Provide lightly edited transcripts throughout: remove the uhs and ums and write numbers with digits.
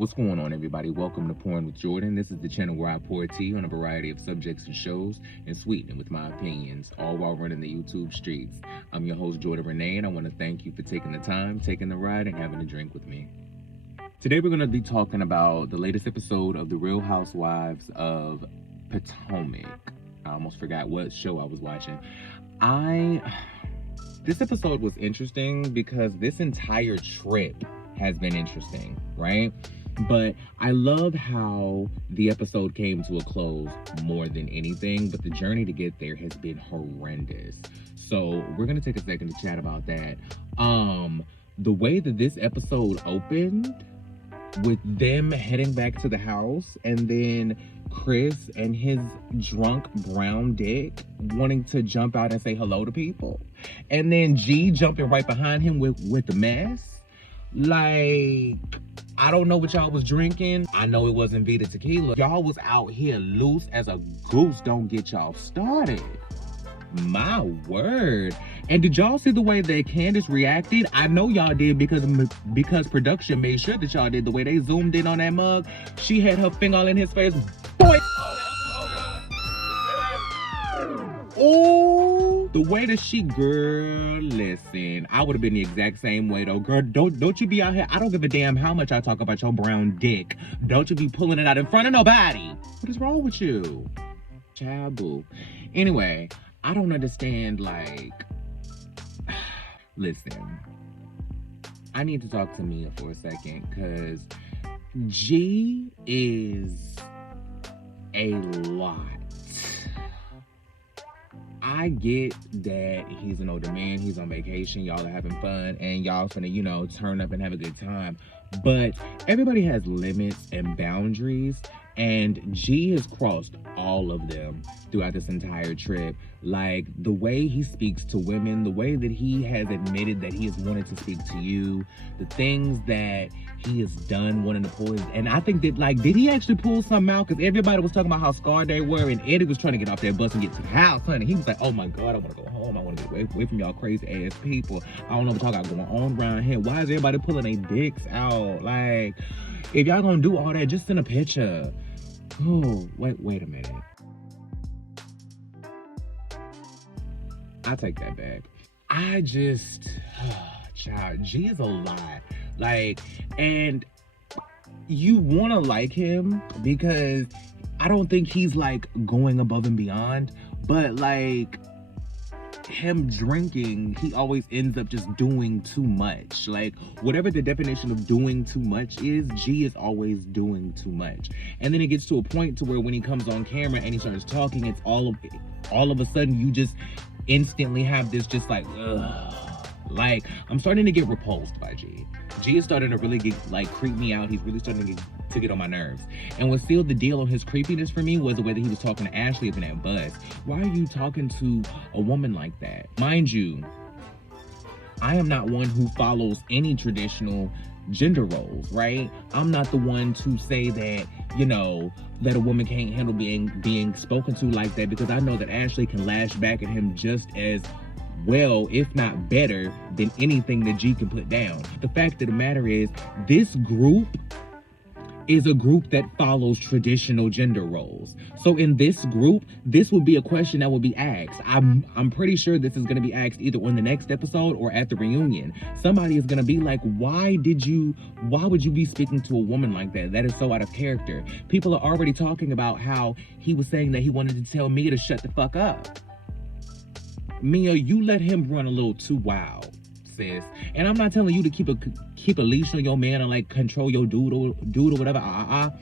What's going on, everybody? Welcome to Porn with Jordan. This is the channel where I pour tea on a variety of subjects and shows and sweeten it with my opinions, all while running the YouTube streets. I'm your host, JordenRanae, and I want to thank you for taking the time, taking the ride, and having a drink with me. Today, we're going to be talking about the latest episode of the Real Housewives of Potomac. I almost forgot what show I was watching. This episode was interesting because this entire trip has been interesting, right? But I love how the episode came to a close more than anything, but the journey to get there has been horrendous. So we're gonna take a second to chat about that. The way that this episode opened with them heading back to the house and then Chris and his drunk brown dick wanting to jump out and say hello to people. And then G jumping right behind him with the mess. Like, I don't know what y'all was drinking. I know it wasn't Vita tequila. Y'all was out here loose as a goose. Don't get y'all started. My word. And did y'all see the way that Candace reacted? I know y'all did because production made sure that y'all did. The way they zoomed in on that mug, she had her finger all in his face. Boy. Oh, the way that she, girl, listen, I would have been the exact same way though. Girl, don't you be out here. I don't give a damn how much I talk about your brown dick. Don't you be pulling it out in front of nobody. What is wrong with you? Child boo. Anyway, I don't understand, like, listen, I need to talk to Mia for a second because G is a lot. I get that he's an older man, he's on vacation, y'all are having fun, and y'all finna, turn up and have a good time. But everybody has limits and boundaries, and G has crossed all of them throughout this entire trip. Like, the way he speaks to women, the way that he has admitted that he has wanted to speak to you, the things that he has done wanting to pull his, and I think that, like, did he actually pull something out? Because everybody was talking about how scarred they were, and Eddie was trying to get off that bus and get to the house, honey. He was like, oh my God, I want to go home. I want to get away from y'all crazy ass people. I don't know what y'all got going on around here. Why is everybody pulling their dicks out? Like, if y'all gonna do all that, just send a picture. Oh, wait a minute. I take that back. Child, G is a lot. Like, and you want to like him because I don't think he's like going above and beyond, but like him drinking, he always ends up just doing too much. Like, whatever the definition of doing too much is, G is always doing too much. And then it gets to a point to where when he comes on camera and he starts talking, it's all of a sudden you just instantly have this just like, ugh. Like, I'm starting to get repulsed by G. G is starting to really creep me out. He's really starting to get on my nerves. And what sealed the deal on his creepiness for me was the way that he was talking to Ashley up in that bus. Why are you talking to a woman like that? Mind you, I am not one who follows any traditional gender roles, right? I'm not the one to say that, that a woman can't handle being spoken to like that, because I know that Ashley can lash back at him just as well, if not better, than anything that G can put down. The fact of the matter is, this group is a group that follows traditional gender roles. So in this group, this would be a question that would be asked. I'm pretty sure this is going to be asked either on the next episode or at the reunion. Somebody is going to be like, why would you be speaking to a woman like that? That is so out of character. People are already talking about how he was saying that he wanted to tell Mia to shut the fuck up. Mia, you let him run a little too wild, sis. And I'm not telling you to keep a leash on your man and like control your dude or whatever.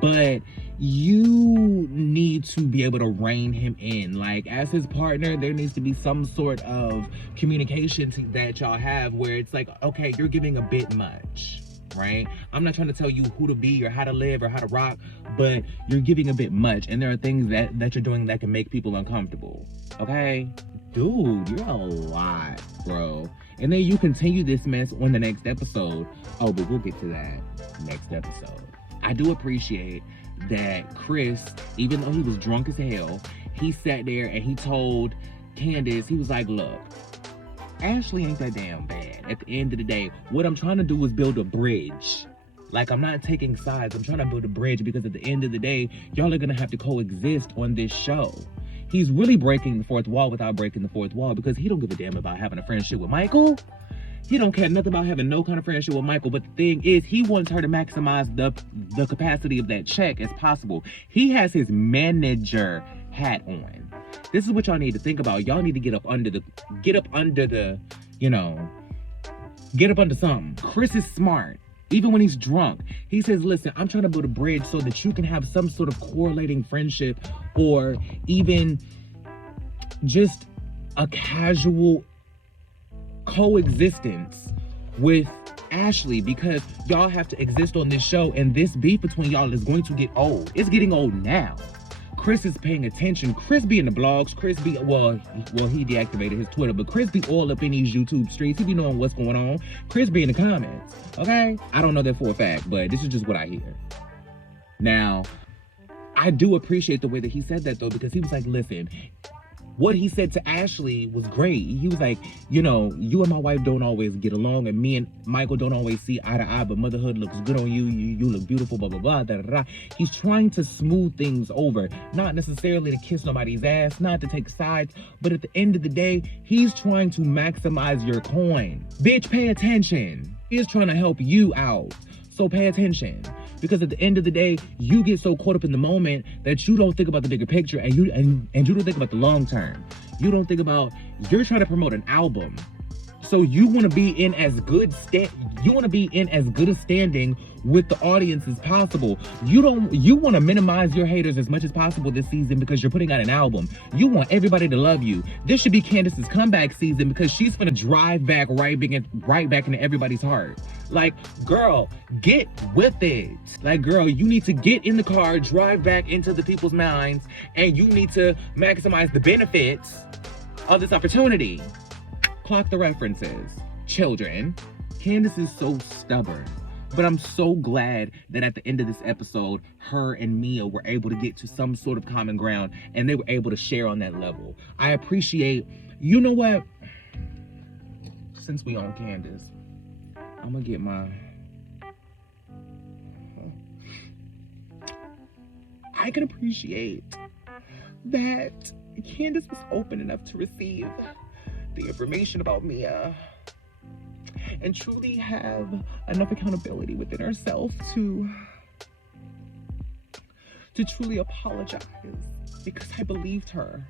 But you need to be able to rein him in. Like, as his partner, there needs to be some sort of communication that y'all have where it's like, okay, you're giving a bit much, right? I'm not trying to tell you who to be or how to live or how to rock, but you're giving a bit much. And there are things that you're doing that can make people uncomfortable, okay? Dude, you're a lot, bro. And then you continue this mess on the next episode. Oh, but we'll get to that next episode. I do appreciate that Chris, even though he was drunk as hell, he sat there and he told Candace, he was like, look, Ashley ain't that damn bad. At the end of the day, what I'm trying to do is build a bridge. Like, I'm not taking sides. I'm trying to build a bridge because at the end of the day, y'all are gonna have to coexist on this show. He's really breaking the fourth wall without breaking the fourth wall because he don't give a damn about having a friendship with Michael. He don't care nothing about having no kind of friendship with Michael. But the thing is, he wants her to maximize the capacity of that check as possible. He has his manager hat on. This is what y'all need to think about. Y'all need to get up under something. Chris is smart. Even when he's drunk, he says, listen, I'm trying to build a bridge so that you can have some sort of correlating friendship or even just a casual coexistence with Ashley, because y'all have to exist on this show, and this beef between y'all is going to get old. It's getting old now. Chris is paying attention. Chris be in the blogs. Chris be, well, he deactivated his Twitter, but Chris be all up in these YouTube streets. He be knowing what's going on. Chris be in the comments, okay? I don't know that for a fact, but this is just what I hear. Now, I do appreciate the way that he said that, though, because he was like, listen, what he said to Ashley was great. He was like, you know, you and my wife don't always get along, and me and Michael don't always see eye to eye, but motherhood looks good on you. You look beautiful, blah, blah, blah, da, da, da. He's trying to smooth things over, not necessarily to kiss nobody's ass, not to take sides, but at the end of the day, he's trying to maximize your coin. Bitch, pay attention. He's trying to help you out. So pay attention. Because at the end of the day, you get so caught up in the moment that you don't think about the bigger picture, and you don't think about the long term. You don't think about, you're trying to promote an album. So you want to be in as good a standing with the audience as possible. You want to minimize your haters as much as possible this season because you're putting out an album. You want everybody to love you. This should be Candace's comeback season because she's gonna drive back right back into everybody's heart. Like, girl, get with it. Like, girl, you need to get in the car, drive back into the people's minds, and you need to maximize the benefits of this opportunity. Clock the references. Children, Candace is so stubborn. But I'm so glad that at the end of this episode, her and Mia were able to get to some sort of common ground and they were able to share on that level. I appreciate, you know what? Since we on Candace, I'm gonna get my... I can appreciate that Candace was open enough to receive the information about Mia and truly have enough accountability within herself to truly apologize, because I believed her.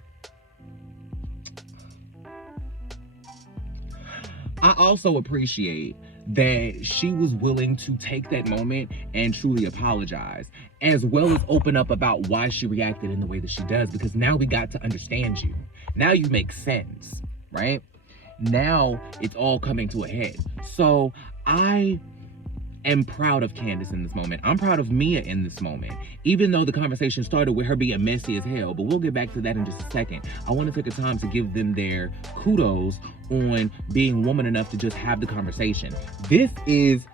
I also appreciate that she was willing to take that moment and truly apologize, as well as open up about why she reacted in the way that she does, because now we got to understand you. Now you make sense, right? Now it's all coming to a head. So I am proud of Candace in this moment. I'm proud of Mia in this moment, even though the conversation started with her being messy as hell, but we'll get back to that in just a second. I want to take a time to give them their kudos on being woman enough to just have the conversation. This is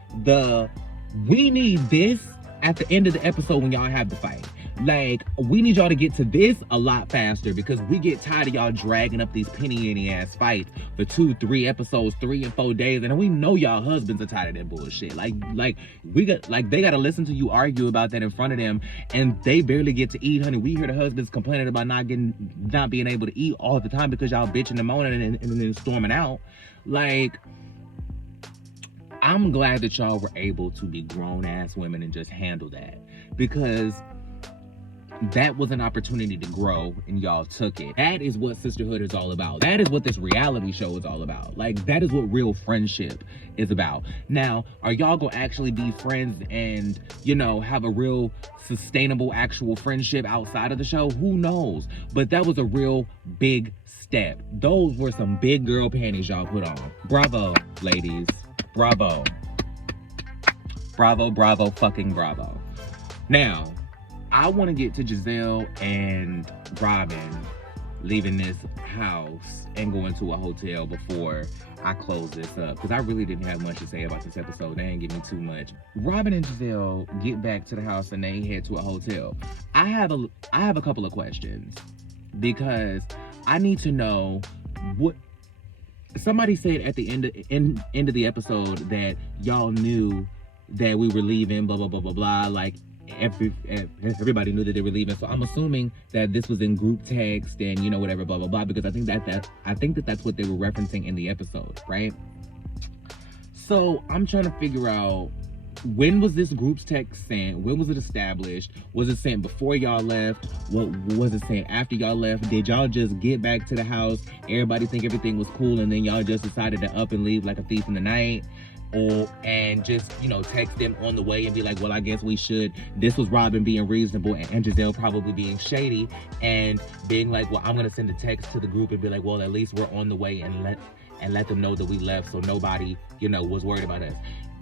we need this at the end of the episode when y'all have the fight. Like, we need y'all to get to this a lot faster because we get tired of y'all dragging up these penny ass fights for 2-3 episodes, 3 and 4 days, and we know y'all husbands are tired of that bullshit. They gotta listen to you argue about that in front of them, and they barely get to eat, honey. We hear the husbands complaining about not being able to eat all the time because y'all bitching and moaning and then storming out. Like, I'm glad that y'all were able to be grown ass women and just handle that, because that was an opportunity to grow and y'all took it. That is what sisterhood is all about. That is what this reality show is all about. Like, that is what real friendship is about. Now, are y'all gonna actually be friends and, have a real sustainable actual friendship outside of the show? Who knows? But that was a real big step. Those were some big girl panties y'all put on. Bravo, ladies. Bravo. Bravo, bravo, fucking bravo. Now, I want to get to Giselle and Robin leaving this house and going to a hotel before I close this up, because I really didn't have much to say about this episode. They ain't give me too much. Robin and Giselle get back to the house and they head to a hotel. I have a couple of questions, because I need to know what somebody said at the end of the episode, that y'all knew that we were leaving, blah, blah, blah, blah, blah. Like, everybody knew that they were leaving. So I'm assuming that this was in group text and, you know, whatever, blah, blah, blah, because I think that's what they were referencing in the episode, right? So I'm trying to figure out, when was this group's text sent? When was it established? Was it sent before y'all left? What was it sent after y'all left? Did y'all just get back to the house, everybody think everything was cool, and then y'all just decided to up and leave like a thief in the night? And just, you know, text them on the way and be like, well, I guess we should. This was Robin being reasonable and Giselle probably being shady and being like, well, I'm gonna send a text to the group and be like, well, at least we're on the way, and let them know that we left, so nobody, you know, was worried about us.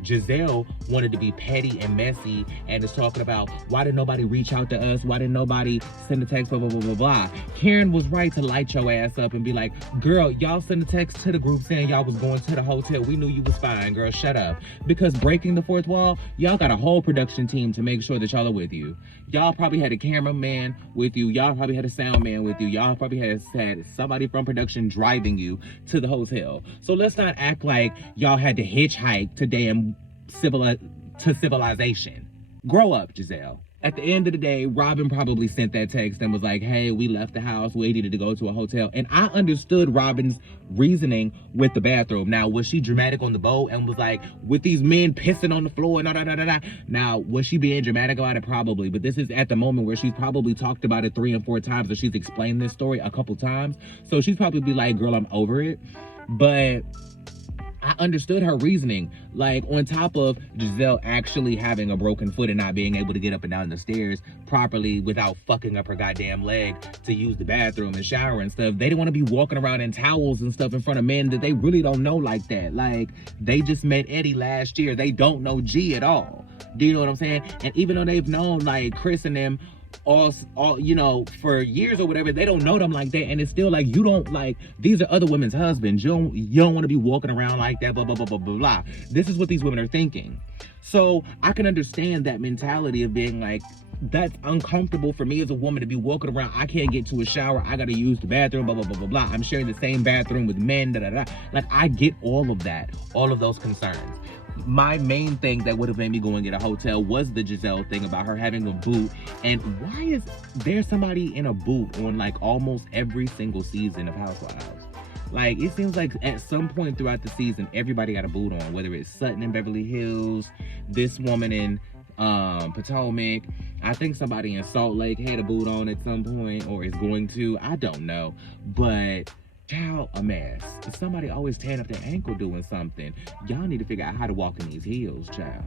Giselle wanted to be petty and messy and is talking about, why did nobody reach out to us? Why didn't nobody send a text, blah, blah, blah, blah, blah. Karen was right to light your ass up and be like, girl, y'all send a text to the group saying y'all was going to the hotel. We knew you was fine, girl, shut up. Because breaking the fourth wall, y'all got a whole production team to make sure that y'all are with you. Y'all probably had a cameraman with you. Y'all probably had a sound man with you. Y'all probably had somebody from production driving you to the hotel. So let's not act like y'all had to hitchhike to damn civilization. Grow up, Giselle. At the end of the day, Robin probably sent that text and was like, hey, we left the house, we needed to go to a hotel. And I understood Robin's reasoning with the bathroom. Now, was she dramatic on the boat and was like, with these men pissing on the floor and da-da-da-da-da? Now, was she being dramatic about it? Probably. But this is at the moment where she's probably talked about it 3 and 4 times, or she's explained this story a couple times. So she's probably be like, girl, I'm over it. But I understood her reasoning. Like, on top of Giselle actually having a broken foot and not being able to get up and down the stairs properly without fucking up her goddamn leg to use the bathroom and shower and stuff, they didn't want to be walking around in towels and stuff in front of men that they really don't know like that. Like, they just met Eddie last year. They don't know G at all. Do you know what I'm saying? And even though they've known, like, Chris and them all, you know, for years or whatever, they don't know them like that. And it's still like, you don't, like, these are other women's husbands. You don't want to be walking around like that, blah, blah, blah, blah, blah, blah. This is what these women are thinking. So I can understand that mentality of being like, that's uncomfortable for me as a woman to be walking around. I can't get to a shower. I got to use the bathroom, blah, blah, blah, blah, blah. I'm sharing the same bathroom with men, da, da, da. Like, I get all of that, all of those concerns. My main thing that would have made me go and get a hotel was the Giselle thing about her having a boot. And why is there somebody in a boot on, like, almost every single season of Housewives? Like, it seems like at some point throughout the season, everybody got a boot on, whether it's Sutton in Beverly Hills, this woman in Potomac. I think somebody in Salt Lake had a boot on at some point, or is going to. I don't know. But child, a mess. Somebody always tearing up their ankle doing something. Y'all need to figure out how to walk in these heels, child.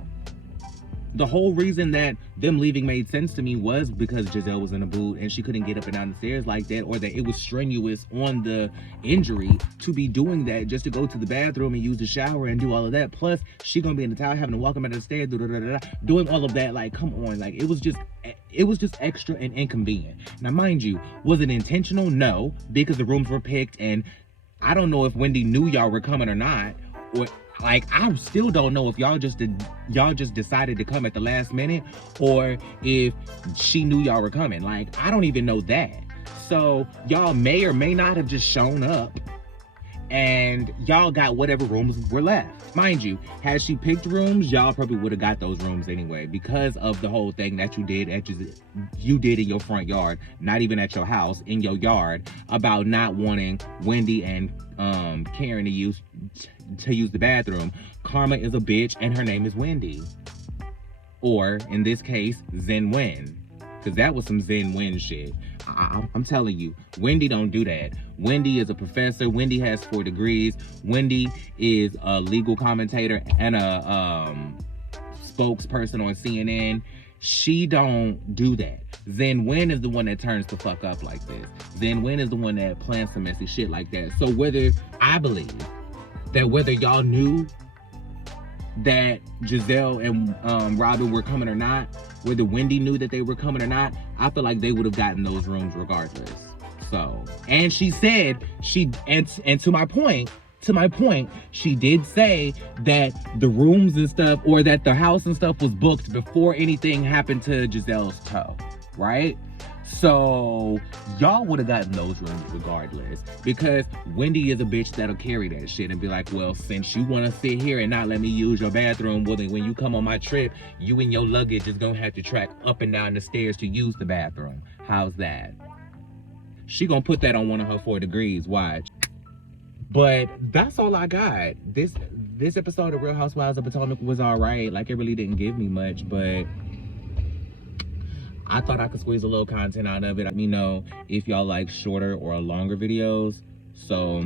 The whole reason that them leaving made sense to me was because Giselle was in a boot and she couldn't get up and down the stairs like that, or that it was strenuous on the injury to be doing that just to go to the bathroom and use the shower and do all of that. Plus, she gonna be in the towel having to walk up and down the stairs, doing all of that. Like, come on. Like, it was just extra and inconvenient. Now, mind you, was it intentional? No, because the rooms were picked, and I don't know if Wendy knew y'all were coming or not, or like, I still don't know if y'all just decided to come at the last minute, or if she knew y'all were coming. Like, I don't even know that. So y'all may or may not have just shown up and y'all got whatever rooms were left. Mind you, had she picked rooms, y'all probably would have got those rooms anyway, because of the whole thing that you did in your front yard, not even at your house, in your yard, about not wanting Wendy and Karen to use the bathroom. Karma is a bitch and her name is Wendy. Or, in this case, Zen Wen. Because that was some Zen Wen shit. I'm telling you, Wendy don't do that. Wendy is a professor. Wendy has 4 degrees. Wendy is a legal commentator and a spokesperson on CNN. She don't do that. Zen Wen is the one that turns the fuck up like this. Zen Wen is the one that plans some messy shit like that. So I believe that whether y'all knew that Giselle and Robin were coming or not, whether Wendy knew that they were coming or not, I feel like they would have gotten those rooms regardless. So, and she said, and to my point, she did say that the rooms and stuff, or that the house and stuff was booked before anything happened to Giselle's toe, right? So y'all would have gotten those rooms regardless, because Wendy is a bitch that'll carry that shit and be like, well, since you want to sit here and not let me use your bathroom, well, then when you come on my trip, you and your luggage is gonna have to track up and down the stairs to use the bathroom. How's that? She gonna put that on one of her 4 degrees, watch. But that's all I got. This episode of Real Housewives of Potomac was all right. Like, it really didn't give me much, but I thought I could squeeze a little content out of it. Let me know if y'all like shorter or longer videos. So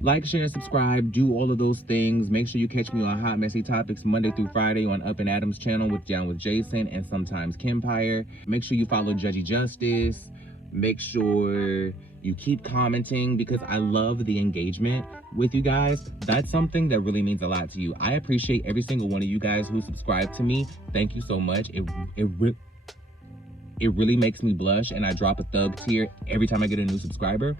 like, share, and subscribe. Do all of those things. Make sure you catch me on Hot Messy Topics Monday through Friday on Up and Adam's channel with Down with Jason and sometimes Kimpire. Make sure you follow Judgy Justice. Make sure you keep commenting, because I love the engagement with you guys. That's something that really means a lot to you. I appreciate every single one of you guys who subscribe to me. Thank you so much. It really makes me blush, and I drop a thug tear every time I get a new subscriber.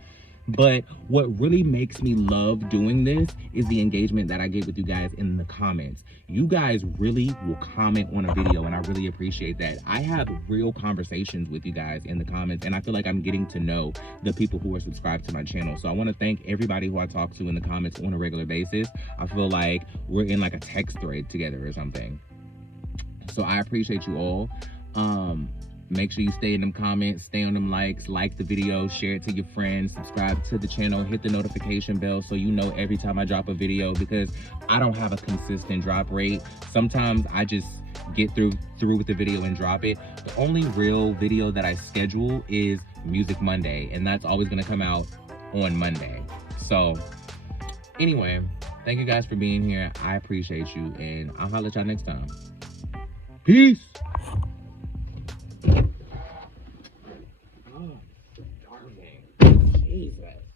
But what really makes me love doing this is the engagement that I get with you guys in the comments. You guys really will comment on a video, and I really appreciate that. I have real conversations with you guys in the comments, and I feel like I'm getting to know the people who are subscribed to my channel. So I want to thank everybody who I talk to in the comments on a regular basis. I feel like we're in like a text thread together or something. So I appreciate you all. Make sure you stay in them comments, stay on them likes, like the video, share it to your friends, subscribe to the channel, hit the notification bell so you know every time I drop a video, because I don't have a consistent drop rate. Sometimes I just get through with the video and drop it. The only real video that I schedule is Music Monday, and that's always gonna come out on Monday. So anyway, thank you guys for being here. I appreciate you, and I'll holler at y'all next time. Peace. Oh, darling. Jesus.